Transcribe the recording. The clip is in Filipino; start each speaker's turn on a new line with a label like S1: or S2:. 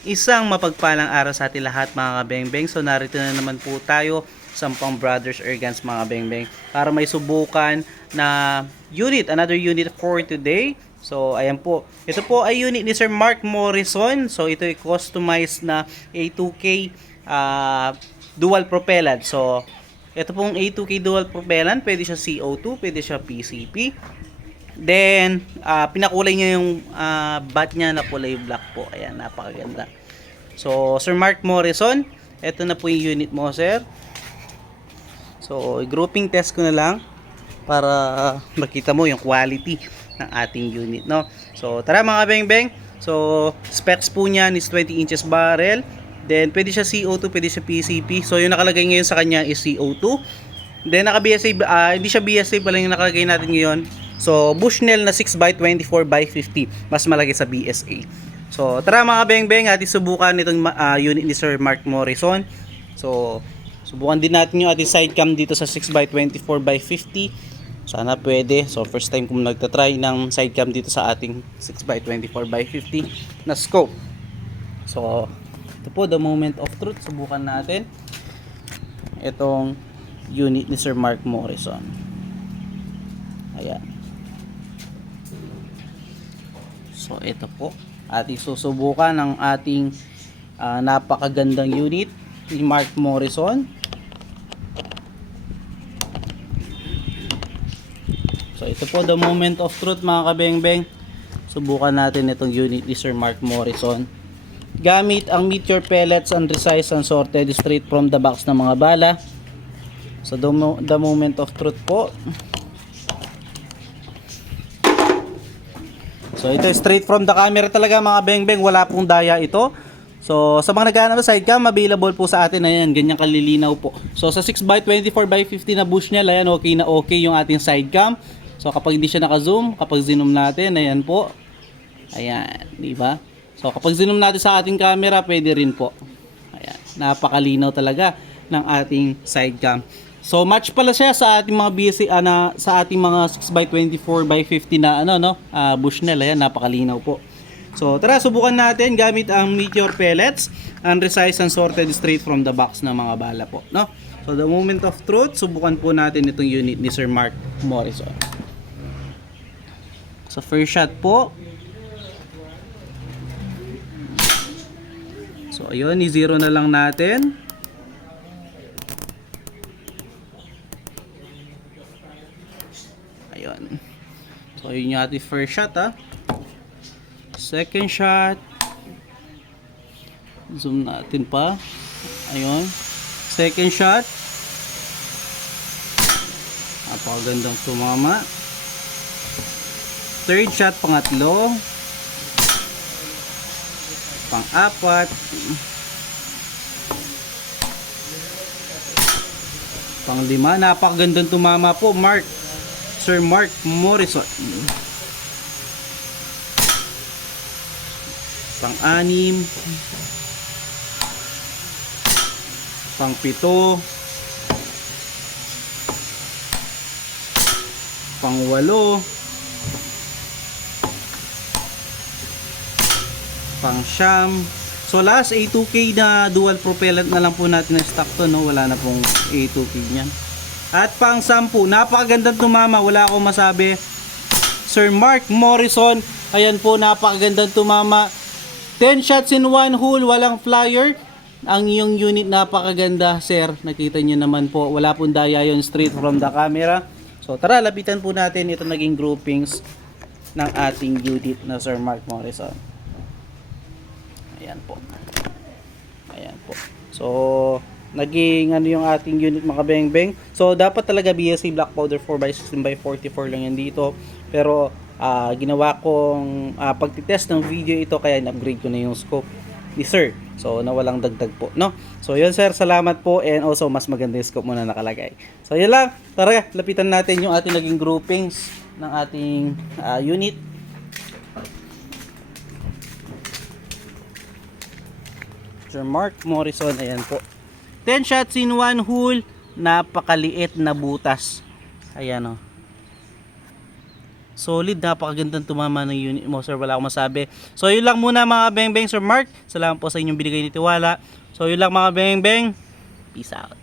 S1: Isang mapagpalang araw sa ating lahat mga kabengbeng. So narito na naman po tayo sa Sampang Brothers Organs mga kabengbeng para may subukan na unit, another unit for today. So ayan po. Ito po ay unit ni Sir Mark Morrison. So ito ay customized na A2K ah, dual propellant. So ito pong A2K dual propellant, pwede siya CO2, pwede siya PCP. Then, ah, pinakulay niya yung ah, bat niya na kulay black po. Ayan, napakaganda. So, Sir Mark Morrison, ito na po yung unit mo, sir. So, grouping test ko na lang para makita mo yung quality ng ating unit, no? So, tara mga beng-beng. So, specs po niyan is 20 inches barrel. Then, pwede siya CO2, pwede siya PCP. So, yung nakalagay ngayon sa kanya is CO2. Then, naka BSA, ah, hindi siya BSA pala yung nakalagay natin ngayon. So, Bushnell na 6x24 by 50. Mas malaki sa BSA. So, tara mga beng-beng, ating subukan itong ah, unit ni Sir Mark Morrison. So, subukan din natin yung ating side cam dito sa 6x24 by 50. Sana pwede. So, first time kong nagtatry ng side cam dito sa ating 6x24 by 50 na scope. So, ito po, the moment of truth. Subukan natin itong unit ni Sir Mark Morrison. Ayan. So, ito po. Ating susubukan ng ating ah, napakagandang unit ni Mark Morrison. So, ito po the moment of truth mga kabeng-beng. Subukan natin itong unit ni Sir Mark Morrison. Gamit ang meteor pellets and resized and sorted straight from the box ng mga bala. So, the, the moment of truth po. So ito straight from the camera talaga mga beng-beng, wala pong daya ito. So sa mga naghahanap ng sidecam, available po sa atin ayan, ganyan kalilinaw po. So sa 6x24x50 na Bushnell, ayan okay na okay yung ating sidecam. So kapag hindi siya naka-zoom, kapag zoom natin, ayan po. Ayan, di ba? So kapag zoom natin sa ating camera, pwede rin po. Ayan, napakalinaw talaga ng ating sidecam. So match pala siya sa ating mga BC ah, na sa ating mga 6x24 by 50 na ano no, ah, Bushnell ayan napakalinaw po. So tara subukan natin gamit ang meteor pellets and resized and sorted straight from the box ng mga bala po, no? So the moment of truth, subukan po natin itong unit ni Sir Mark Morrison. So first shot po. So ayun, i-zero na lang natin. Ayun. So, yun yung ating first shot, ha. Second shot. Zoom natin pa. Ayun. Second shot. Napakagandang tumama. Third shot, pangatlo. Pang-apat. Pang-lima. Napakagandang tumama po, Mark. Sir Mark Morrison. Pang-anim. Pang-pito. Pang-walo. Pang-siyam. So last A2K na dual propellant na lang po natin na stock to no. Wala na pong A2K niyan. At pang sampu, napakagandang tumama, wala akong masabi. Sir Mark Morrison, ayan po, napakagandang tumama. 10 shots in one hole, walang flyer. Ang iyong unit napakaganda, sir. Nakita niyo naman po, wala pong daya yun straight from the camera. So tara, lapitan po natin ito naging groupings ng ating unit na Sir Mark Morrison. Ayan po. Ayan po. So, naging ano yung ating unit mga beng-beng. So, dapat talaga BSC Black Powder 4x16x44 lang yan dito. Pero, ah, ginawa kong ah, pagtitest ng video ito kaya in-upgrade ko na yung scope ni Sir. So, nawalang dagdag po, no? So, yun sir, salamat po and also mas maganda yung scope mo na nakalagay. So, yun lang. Tara, lapitan natin yung ating naging groupings ng ating ah, unit. Sir Mark Morrison, ayan po. 10 shots in one hole, napakaliit na butas. Ayan o. Solid, napakagandang tumama ng unit mo, sir. Wala akong masabi. So, yun lang muna mga beng beng, Sir Mark. Salamat po sa inyong binigay ni Tiwala. So, yun lang mga beng beng. Peace out.